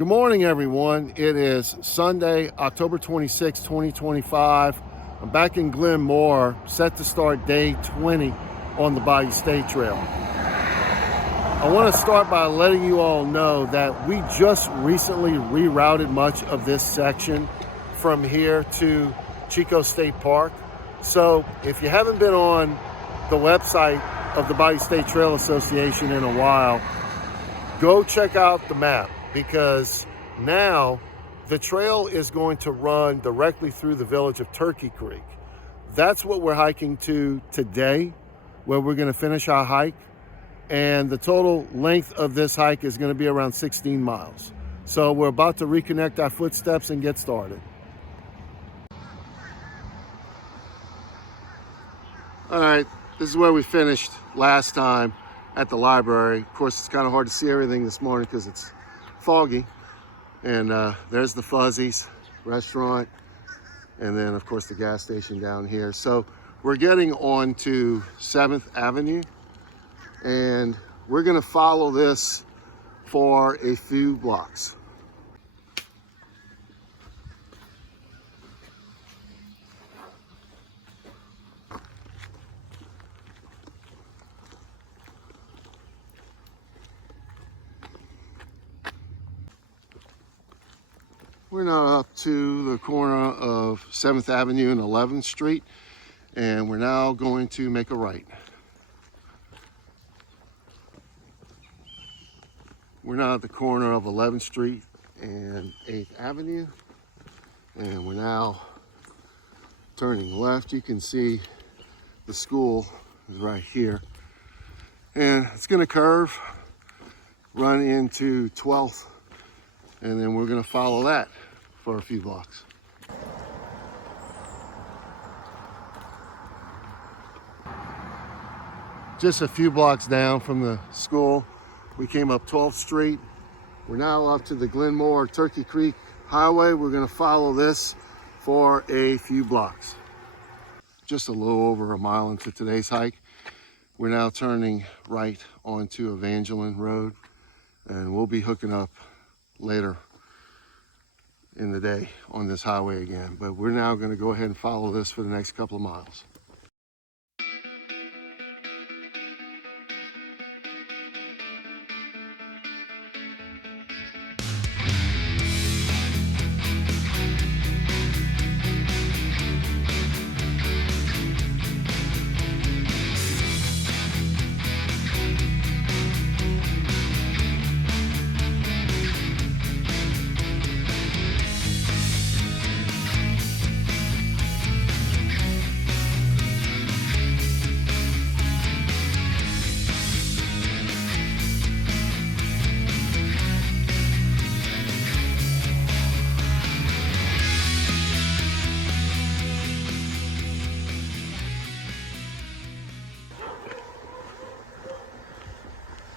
Good morning, everyone. It is Sunday, October 26, 2025. I'm back in Glenmora, set to start day 20 on the Bayou State Trail. I want to start by letting you all know that we just recently rerouted much of this section from here to Chico State Park. So if you haven't been on the website of the Bayou State Trail Association in a while, go check out the map, because now the trail is going to run directly through the village of Turkey Creek. That's what we're hiking to today, where we're going to finish our hike. And the total length of this hike is going to be around 16 miles. So we're about to reconnect our footsteps and get started. All right, this is where we finished last time at the library. Of course, it's kind of hard to see everything this morning because it's foggy. And there's the Fuzzies restaurant, and then of course the gas station down here. So we're getting on to 7th Avenue, and we're gonna follow this for a few blocks. We're now up to the corner of 7th Avenue and 11th Street, and we're now going to make a right. We're now at the corner of 11th Street and 8th Avenue, and we're now turning left. You can see the school is right here, and it's going to curve, run into 12th, and then we're going to follow that for a few blocks. Just a few blocks down from the school, we came up 12th Street. We're now up to the Glenmora-Turkey Creek Highway. We're going to follow this for a few blocks. Just a little over a mile into today's hike. We're now turning right onto Evangeline Road, and we'll be hooking up later in the day on this highway again. But we're now going to go ahead and follow this for the next couple of miles.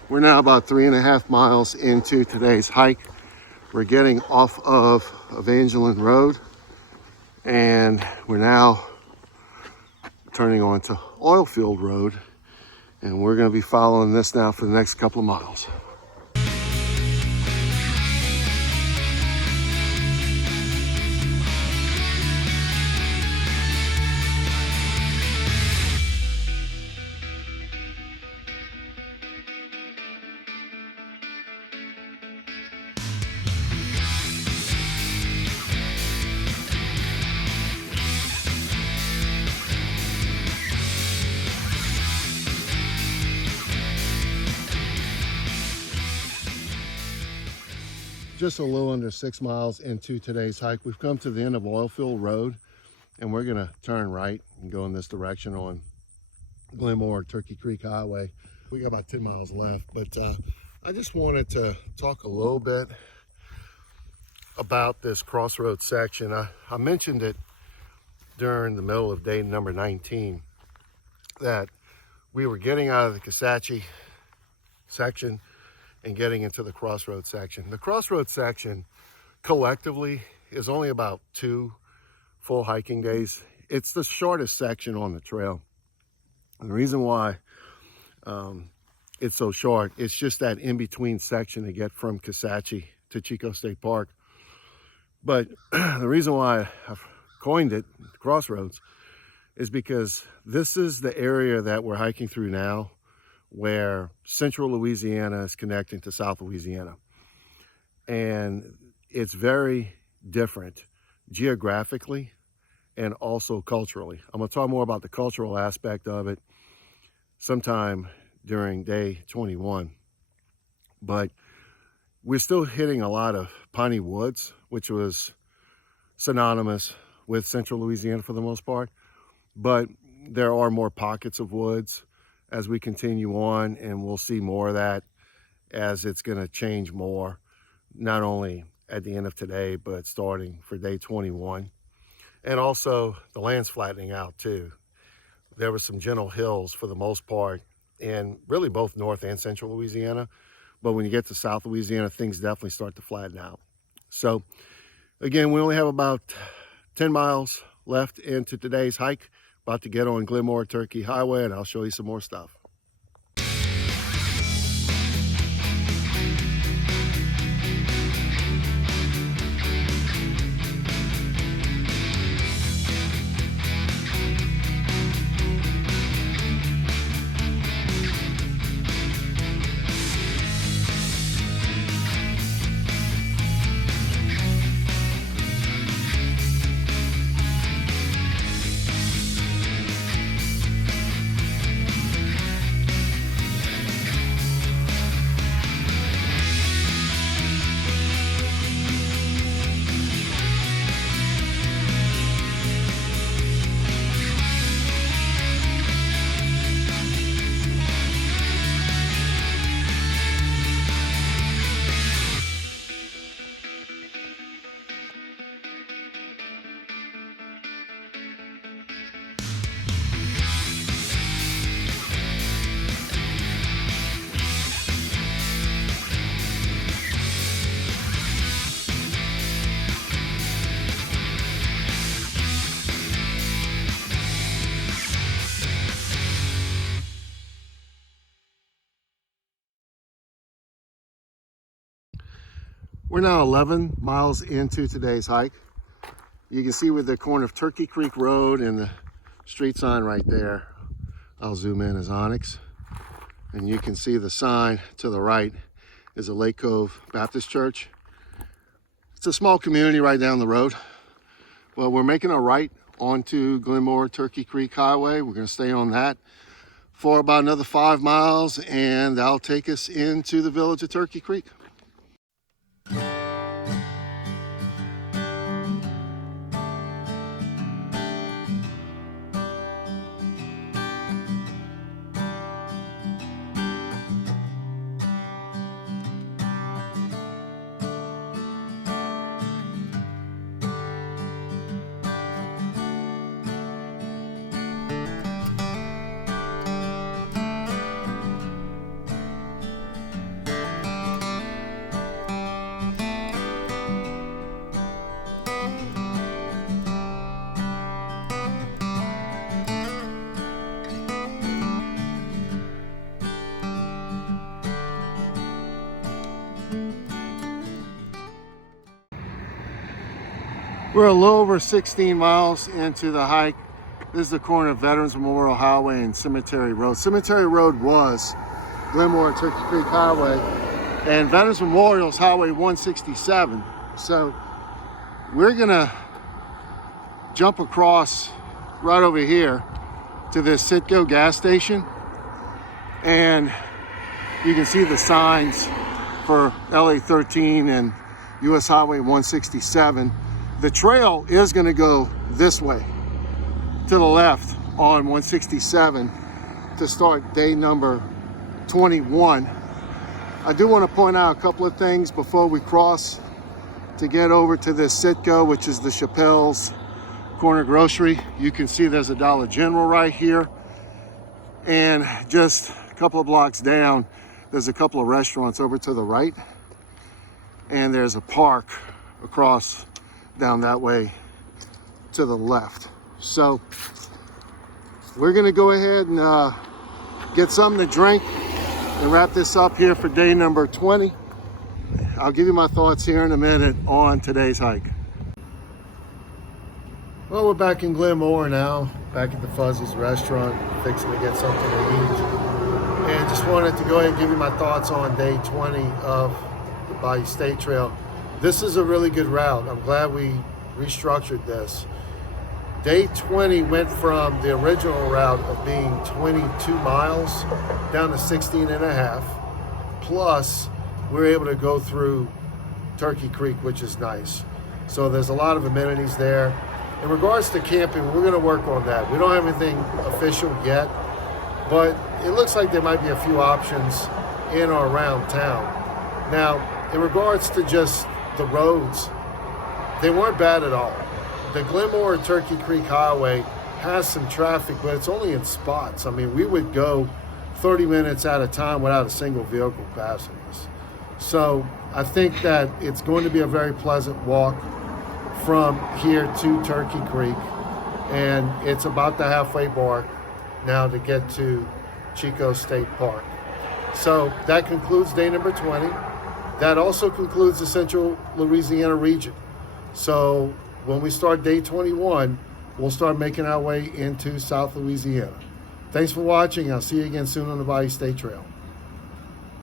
We're now about 3.5 miles into today's hike. We're getting off of Evangeline Road, and we're now turning onto Oilfield Road, and we're going to be following this now for the next couple of miles. Just a little under 6 miles into today's hike, we've come to the end of Oilfield Road, and we're going to turn right and go in this direction on Glenmora-Turkey Creek Highway. We got about 10 miles left, but I just wanted to talk a little bit about this crossroads section. I mentioned it during the middle of day number 19 that we were getting out of the Kisatchie section and getting into the crossroads section. The crossroads section collectively is only about 2 full hiking days. It's the shortest section on the trail. And the reason why it's so short, it's just that in-between section to get from Kisatchie to Chico State Park. But the reason why I've coined it Crossroads is because this is the area that we're hiking through now, where Central Louisiana is connecting to South Louisiana. And it's very different geographically and also culturally. I'm going to talk more about the cultural aspect of it sometime during day 21. But we're still hitting a lot of piney woods, which was synonymous with Central Louisiana for the most part. But there are more pockets of woods as we continue on, and we'll see more of that as it's going to change more, not only at the end of today, but starting for day 21. And also the land's flattening out too. There were some gentle hills for the most part in really both North and Central Louisiana. But when you get to South Louisiana, things definitely start to flatten out. So again, we only have about 10 miles left into today's hike. About to get on Glenmora-Turkey Highway, and I'll show you some more stuff. We're now 11 miles into today's hike. You can see with the corner of Turkey Creek Road and the street sign right there, I'll zoom in as Onyx, and you can see the sign to the right is a Lake Cove Baptist Church. It's a small community right down the road. Well, we're making a right onto Glenmora-Turkey Creek Highway. We're going to stay on that for about another 5 miles, and that'll take us into the village of Turkey Creek. We're a little over 16 miles into the hike. This is the corner of Veterans Memorial Highway and Cemetery Road. Cemetery Road was Glenmora-Turkey Creek Highway, and Veterans Memorial is Highway 167. So we're gonna jump across right over here to this Citgo gas station, and you can see the signs for LA 13 and US Highway 167. The trail is going to go this way to the left on 167 to start day number 21. I do want to point out a couple of things before we cross to get over to this Citgo, which is the Chappelle's Corner Grocery. You can see there's a Dollar General right here, and just a couple of blocks down there's a couple of restaurants over to the right, and there's a park across down that way to the left. So we're gonna go ahead and get something to drink and wrap this up here for day number 20. I'll give you my thoughts here in a minute on today's hike. Well, we're back in Glenmora now, back at the Fuzzy's restaurant, fixing to get something to eat. And just wanted to go ahead and give you my thoughts on day 20 of the Bayou State Trail. This is a really good route. I'm glad we restructured this. Day 20 went from the original route of being 22 miles down to 16 and a half. Plus, we were able to go through Turkey Creek, which is nice. So there's a lot of amenities there. In regards to camping, we're going to work on that. We don't have anything official yet, but it looks like there might be a few options in or around town. Now, in regards to just the roads, they weren't bad at all. The Glenmora-Turkey Creek Highway has some traffic, but it's only in spots. I mean, we would go 30 minutes at a time without a single vehicle passing us. So I think that it's going to be a very pleasant walk from here to Turkey Creek, and it's about the halfway mark now to get to Chico State Park. So that concludes day number 20. That also concludes the Central Louisiana region. So when we start day 21, we'll start making our way into South Louisiana. Thanks for watching. I'll see you again soon on the Bayou State Trail.